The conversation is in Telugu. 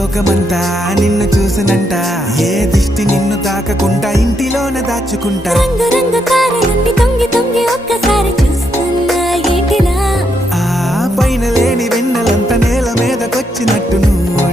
లోకమంతా నిన్ను చూసినంట. ఏ దిష్టి నిన్ను తాకకుండా ఇంటిలోన దాచుకుంటా. రంగు రంగు తారలన్నీ తొంగి తొంగి ఒక్కసారి చూస్తున్నా ఏంటిలా? ఆ పైన లేని వెన్నెలంత నేల మీదకొచ్చినట్టు నువ్వు.